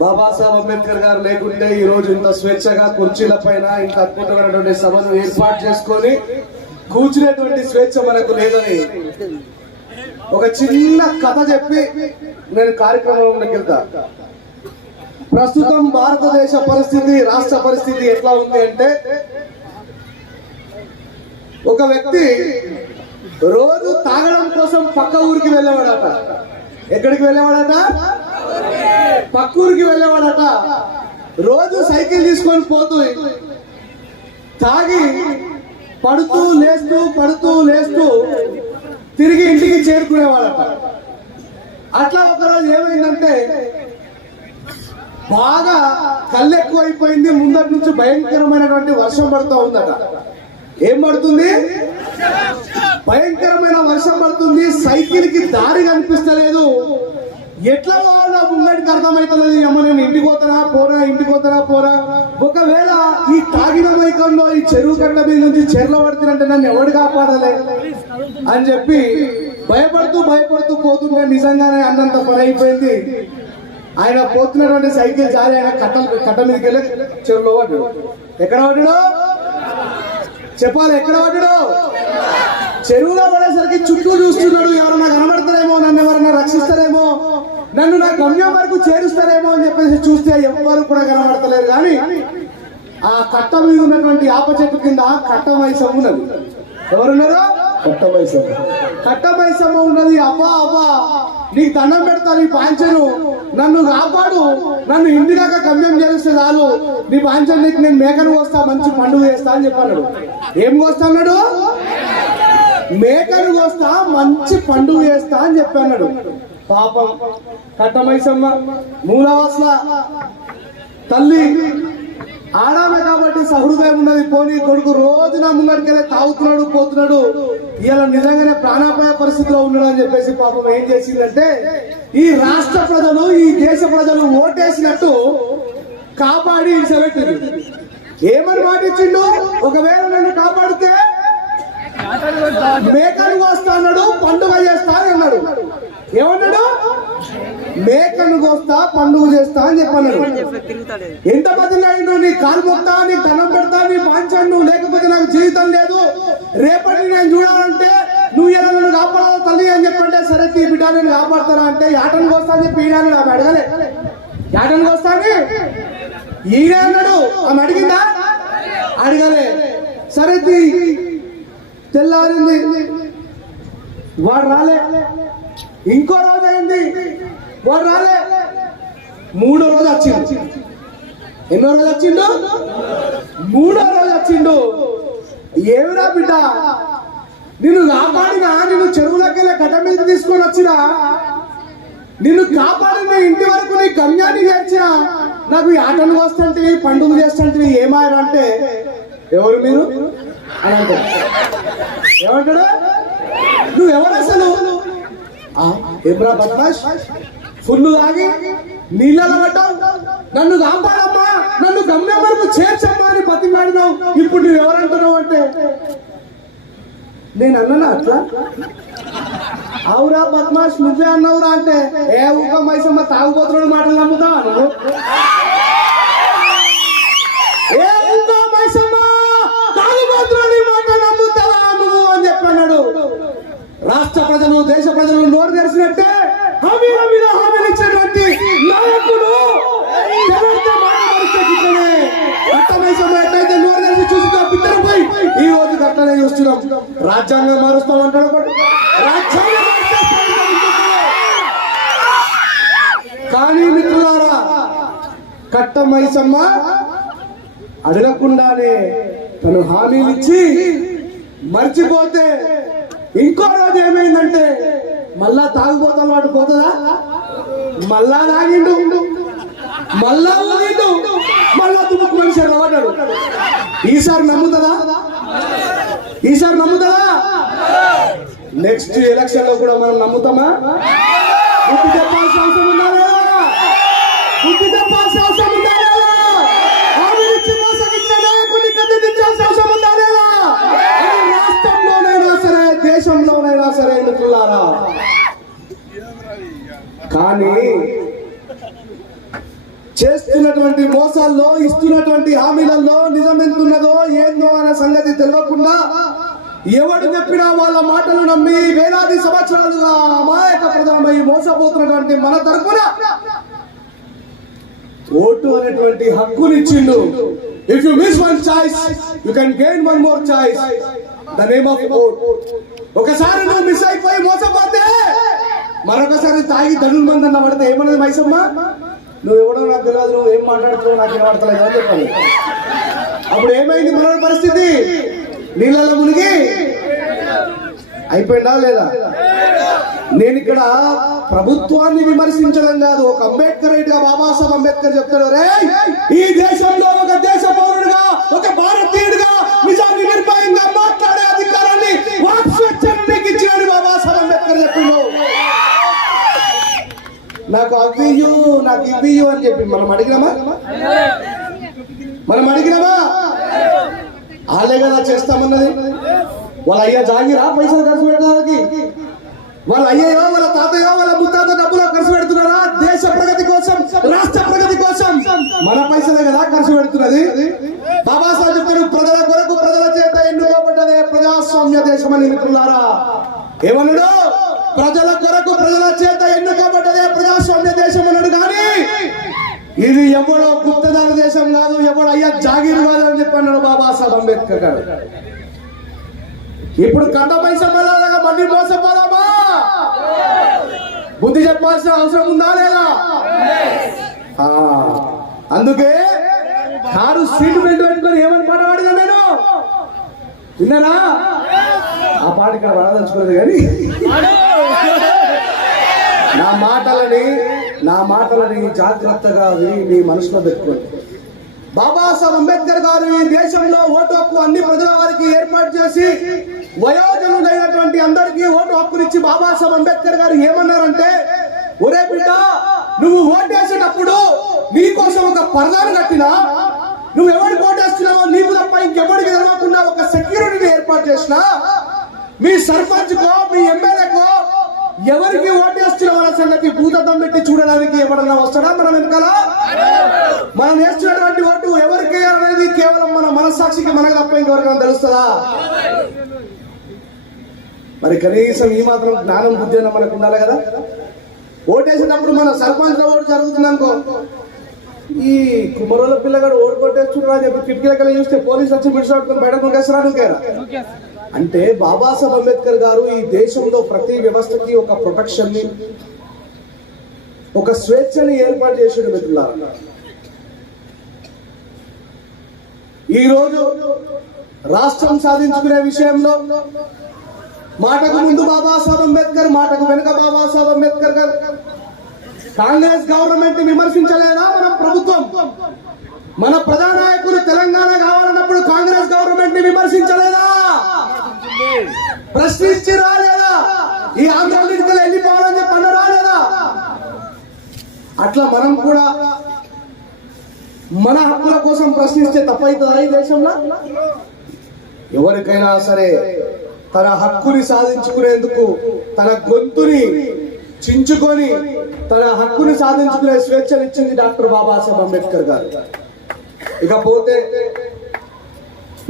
బాబాసాహెబ్ అంబేద్కర్ గారు లేకుంటే ఈ రోజు ఇంత స్వేచ్ఛగా కుర్చీల పైన ఇంత అద్భుతమైనటువంటి సభను ఏర్పాటు చేసుకొని కూర్చునేటువంటి స్వేచ్ఛ మనకు లేదని ఒక చిన్న కథ చెప్పి నేను కార్యక్రమంలోకి వెళ్తా ప్రస్తుతం భారతదేశ పరిస్థితి రాష్ట్ర పరిస్థితి ఎట్లా ఉంది అంటే ఒక వ్యక్తి రోజు తాగడం కోసం పక్క ఊరికి వెళ్ళేవాడట. ఎక్కడికి వెళ్ళేవాడట? పక్కూరికి వెళ్ళేవాడట. రోజు సైకిల్ తీసుకొని పోతూ తాగి పడుతూ లేస్తూ పడుతూ లేస్తూ తిరిగి ఇంటికి చేరుకునేవాడట. అట్లా ఒకరోజు ఏమైందంటే బాగా కళ్ళెక్కువ అయిపోయింది ముందటి నుంచి భయంకరమైనటువంటి వర్షం పడుతూ ఉందట. ఏం పడుతుంది? భయంకరమైన వర్షం పడుతుంది సైకిల్కి దారి కనిపిస్తలేదు. ఎట్లా పోవాలో ముంగడికి అర్థమవుతుంది అమ్మ నేను ఇంటికి పోతారా పోరా ఇంటికి పోతారా పోరా. ఒకవేళ ఈ తాగిన మైకంలో ఈ చెరువు కట్ట మీద నుంచి చెర్ల పడుతున్నంటే నన్ను ఎవడు కాపాడాలి? అని చెప్పి భయపడుతూ భయపడుతూ పోతుంటే నిజంగానే అన్నంత పని అయిపోయింది. ఆయన పోతున్నటువంటి సైకిల్ జారి ఆయన కట్ట కట్ట మీదకి వెళ్ళి చెరువులో పడ్డాడు. ఎక్కడ పడ్డాడు? చెప్పాలి ఎక్కడ పడ్డాడు? చెరువులో పడేసరికి చుట్టూ చూస్తున్నాడు. ఎవరన్నా కనబడతారేమో నన్ను ఎవరన్నా రక్షిస్తారేమో? నన్ను నా గమ్యం వరకు చేరుస్తారేమో అని చెప్పేసి చూస్తే ఎవ్వరు కూడా కనబడతలేరు. కానీ ఆ కట్ట మీద ఉన్నటువంటి యాప చెట్టు కింద కట్ట మైసమ్మ ఉన్నది. ఎవరున్నారు? కట్ట మైసమ్మ. కట్ట ఉన్నది. అబ్బా అబ్బా నీకు దండం పెడతా నీ పాంచను. నన్ను కాపాడు. నన్ను ఇంటి దాకా గమ్యం చేస్తే చాలు. నీ పాంచను నీకు నేను మేకను కోస్తా మంచి పండుగ చేస్తా అని చెప్పన్నాడు. ఏం కోస్తా అన్నాడు? మేకను కోస్తా మంచి పండుగ చేస్తా అని చెప్పన్నాడు. పాపం కట్టమైసమ్మ. మూలవాసల తల్లి ఆడామే కాబట్టి సహృదయం ఉన్నది. పోనీ కొడుకు రోజు నా ముంగడికెళ్ళి తాగుతున్నాడు పోతున్నాడు. ఇలా నిజంగానే ప్రాణాపాయ పరిస్థితిలో ఉన్నాడు అని చెప్పేసి పాపం ఏం చేసిందంటే ఈ రాష్ట్ర ప్రజలు ఈ దేశ ప్రజలు ఓటేసినట్టు కాపాడి ఇచ్చబెట్టింది ఏమని మాట ఇచ్చిండు ఒకవేళ నన్ను కాపాడితే మేకలు వస్తా అన్నాడు పండుగ చేస్తా అన్నాడు. ఏమన్నాడు? మేకను కోస్తా పండుగ చేస్తా అని చెప్పన్నాడు. ఎంత బదిలాడు నీ కాలు మొత్తా నీ ధనం పెడతా నీ పాంచాను నువ్వు లేకపోతే నాకు జీవితం లేదు. రేపటి నేను చూడాలంటే నువ్వు ఎలా నన్ను కాపాడాలి తల్లి అని చెప్పంటే సరే తీ బిడ్డ నేను కాపాడతారా అంటే యాటను కోస్తా అని చెప్పి ఈయన ఆమె అడగలే. యాటను కోస్తా అని? ఈయన అన్నాడు ఆమె అడిగిందా? అడగలే. సరే తీ. తెల్లారింది. వాడు రాలే. ఇంకో రోజు అయింది. వాడు రాలే. మూడో రోజు వచ్చింది ఎన్నో రోజు వచ్చిండు? మూడో రోజు వచ్చిండు. ఏమిరా బిడ్డ? నిన్ను కాపాడినా? నిన్ను చెరువు దగ్గర గడ్డ మీద తీసుకొని వచ్చినా? నిన్ను కాపాడిన ఇంటి వరకు నీ గమ్యాన్ని చేర్చిన? నాకు ఈ ఆటలు వస్తుంటే పండుగ చేస్తుంటే ఏమాయరా అంటే ఎవరు మీరు? అని అంటారు ఏమంటాడు? నువ్వు ఎవరు అసలు? ఆ, ఏమ్రా బద్మాష్? ఫుల్ తాగి నీళ్ళలో పడ్డావు. నన్ను కాపాడమ్మా నన్ను గమ్యం వరకు చేర్చమ్మా అని బతిమాడినావు ఇప్పుడు నువ్వు ఎవరంటున్నావు అంటే నేను అన్నా అట్లా? అవురా బద్మాష్ నువ్వే అన్నావురా అంటే ఏ ఊక మైసమ్మ తాగుపోతున్నాడు మాటలు నమ్ముతావా నువ్వు? హామీల మీద హామీలు ఇచ్చినటువంటి నాయకుడు ఈ రోజు చూస్తున్నాం. రాజ్యాంగం మారుస్తాం అంటాడు రాజ్యాంగం కానీ మిత్రులారా కట్ట మైసమ్మ అడగకుండానే తను హామీలు ఇచ్చి మర్చిపోతే ఇంకో రోజు ఏమైందంటే మళ్ళా తాగిపోతాం వాడు పోతుందా? మళ్ళా తాగిండు మళ్ళా ఊగిండు మళ్ళా తుమ్ముకు మనిషి పడ్డాడు ఈసారి నమ్ముతుందా ఈసారి నమ్ముతుందా నెక్స్ట్ ఎలక్షన్లో కూడా మనం నమ్ముతామా? బుద్ధి చెప్పాల్సిన అవసరం ఉందా బుద్ధి చెప్పాల్సిన అవసరం ఉందా? కానీ చేస్తున్నటువంటి మోసాల్లో ఇస్తున్నటువంటి హామీలలో నిజం ఎంతున్నదో ఏందో అనే సంగతి తెలియకుండా ఎవడు చెప్పినా వాళ్ళ మాటలు నమ్మి వేలాది సంవత్సరాలుగా అమాయక ప్రజలమై మోసపోతున్నటువంటి మన తరపున ఓటు అనేటువంటి హక్కునిచ్చిండు. If you miss one choice you can gain one more choice the name of vote ఒకసారి నువ్వు మిస్ అయిపోయి మోసపోతే మరొకసారి తాగి ధనుల మంది అన్న పడితే ఏమన్నది మైసమ్మ? నువ్వు ఎవడో నాకు తెలియదు నువ్వు ఏం మాట్లాడుతున్నావు నాకు వినబడతలేదు అని చెప్పాలి. అప్పుడు ఏమైంది మరో పరిస్థితి? నీళ్ళలో మునిగి అయిపోయిందా లేదా? నేను ఇక్కడ ప్రభుత్వాన్ని విమర్శించడం కాదు ఒక అంబేద్కర్గా బాబాసాహెబ్ అంబేద్కర్ చెప్తాడు రే ఈ దేశంలో ఒక దేశ నాకు అవ్వియు నాకు ఇవ్వియు అని చెప్పి మనం అడిగినామా? మనం అడిగినామా? వాళ్ళే కదా చేస్తామన్నది. వాళ్ళ అయ్యా జాగిరా పైసలు ఖర్చు పెట్టడానికి. వాళ్ళ అయ్యయో వాళ్ళ తాతయ్యో వాళ్ళ ముత్తాత డబ్బులు ఖర్చు పెడుతున్నారా? దేశ ప్రగతి కోసం రాష్ట్ర ప్రగతి కోసం. మన పైసలే కదా ఖర్చు పెడుతున్నది. అంబేద్కర్ గారు ఇప్పుడు కంట పైసమ్మలాగా మళ్ళీ మోసపోదామా? బుద్ధి చెప్పాల్సిన అవసరం ఉందా లేదా? అందుకే కారు సీటు బెల్ట్ పెట్టుకొని ఏమని పాట పాడినా నేను? విన్నారా? ఆ పాట ఇక్కడ పడదలుచుకోలేదు కానీ. నా మాటలని నా మాటలని జాగ్రత్తగా విని మీ మనసులో పెట్టుకోండి. బాబాసాహెబ్ అంబేద్కర్ గారు ఈ దేశంలో ఓటు హక్కు అన్ని ప్రజల వారికి ఏర్పాటు చేసి వయోజనులైనటువంటి అందరికీ ఓటు హక్కునిచ్చి బాబాసాహెబ్ అంబేద్కర్ గారు ఏమన్నారంటే ఒరే బిడ్డ నువ్వు ఓటేసేటప్పుడు నీకోసం ఒక పరదాను కట్టినా నువ్వు ఎవరికి ఓటేస్తున్నావో నీకు తప్ప ఇంకెవరికి తెలవకుండా ఒక సెక్యూరిటీని ఏర్పాటు చేసినా మీ సర్పంచ్కో మీ ఎమ్మెల్యేకో ఎవరికి ఓటేస్తున్నావు అనే సంగతి భూతత్వం పెట్టి చూడడానికి ఎవరన్నా వస్తాడా మనం వెనకాల? మనం వేస్తున్నటువంటి ఓటు ఎవరికి అనేది కేవలం మన మనస్సాక్షికి మనకు తప్ప ఇంకెవరికైనా తెలుస్తుందా? మరి కనీసం ఈ మాత్రం జ్ఞానం బుద్ధి అయినా మనకు ఉండాలి కదా? ఓటేసేటప్పుడు మన సర్పంచ్ ఓటు జరుగుతుంది అనుకో. ఈ కుమరుల పిల్లగాడు ఓటు కొట్టేస్తున్నా అని చెప్పి కిటికీలకెళ్ళి చూస్తే పోలీస్ వచ్చి మిడిసొట్టుకుని బయటకు కొట్టేస్తారా నువ్వేరా అంటే బాబాసాహెబ్ అంబేద్కర్ గారు ఈ దేశంలో ప్రతి వ్యవస్థకి ఒక ప్రొటెక్షన్ని ఒక స్వేచ్ఛని ఏర్పాటు చేసాడు మిత్రులారా. ఈ రోజు రాష్ట్రం సాధించుకునే విషయంలో మాటకు ముందు బాబాసాహెబ్ అంబేద్కర్ మాటకు వెనుక బాబాసాహెబ్ అంబేద్కర్ గారు. కాంగ్రెస్ గవర్నమెంట్ విమర్శించలేదా మన ప్రభుత్వం? మన ప్రధానాయకులు తెలంగాణ కావాలన్నప్పుడు కాంగ్రెస్ గవర్నమెంట్ని విమర్శించలేదా? ప్రశ్నించి రాలేదా? ఈ ఆంధ్ర నుంచి వెళ్ళిపోవాలని చెప్పి అన్న రాలేదా? అట్లా మనం కూడా మన హక్కుల కోసం ప్రశ్నిస్తే తప్పవుతుందా ఈ దేశంలో? ఎవరికైనా సరే తన హక్కుని సాధించుకునేందుకు తన గొంతుని చించుకొని తన హక్కుని సాధించుకునే స్వేచ్ఛనిచ్చింది డాక్టర్ బాబాసాహెబ్ అంబేద్కర్ గారు. ఇకపోతే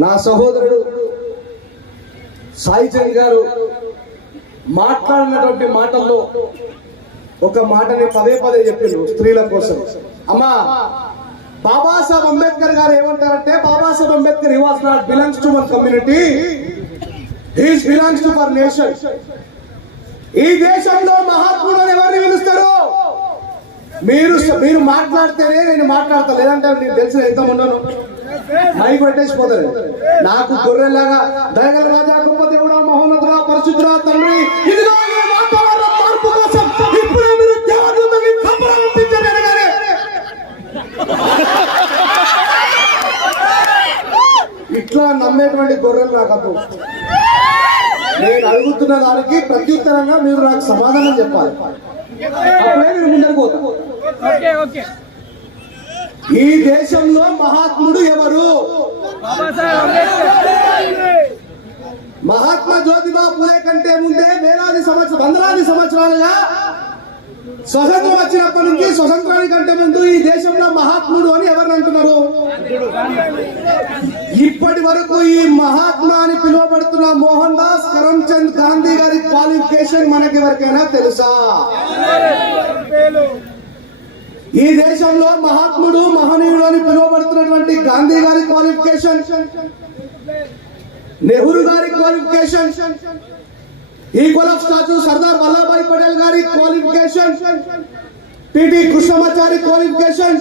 నా సహోదరుడు సాయి చంద్ గారు మాట్లాడినటువంటి మాటల్లో ఒక మాటని పదే పదే చెప్పిండు స్త్రీల కోసం. అమ్మా బాబాసాహెబ్ అంబేద్కర్ గారు ఏమంటారంటే Babasaheb Ambedkar he was not belongs to one community he's belongs to for nation ఈ దేశంలో మహాత్ముడు ఎవరిని పిలుస్తారు? మీరు మీరు మాట్లాడితేనే నేను మాట్లాడతా లేదంటే నేను తెలిసిన ఎంత ఉండను మైక్ పెట్టేసిపోతారు నాకు గొర్రెలాగా దయగల రాజా గొప్ప దేవుడా మహోన్నతుడా పరిశుద్ధుడా తండ్రి. ఇదిగో మార్పు కోసం ఇప్పుడే మీరు దేవదూతకి కబురు అనగానే. ఇట్లా నమ్మేటువంటి గొర్రెలు నాకు నేను అడుగుతున్న దానికి ప్రత్యుత్తరంగా మీరు నాకు సమాధానం చెప్పాలి. అప్పుడే మీరు ముందరికి పోతా ఈ దేశంలో మహాత్ముడు ఎవరు? మహాత్మా జ్యోతిబా పూలే కంటే ముందే వేలాది సంవత్సరం వందలాది సంవత్సరాలుగా స్వతంత్రం వచ్చినప్పటి నుంచి స్వతంత్రానికంటే ముందు ఈ దేశంలో మహాత్ముడు అని ఎవరు అంటున్నారు? ఇప్పటి వరకు ఈ మహాత్మా అని పిలువబడుతున్న మోహన్ దాస్ కరమ్చంద్ గాంధీ గారి క్వాలిఫికేషన్ మనకి ఎవరికైనా తెలుసా? ఈ దేశంలో మహాత్ముడు మహనీయుడు అని పిలువబడుతున్నటువంటి గాంధీ గారి క్వాలిఫికేషన్ నెహ్రూ గారి qualification equal of statue Sardar Vallabhbhai Patel గారి క్వాలిఫికేషన్ టిటి కృష్ణమాచారి క్వాలిఫికేషన్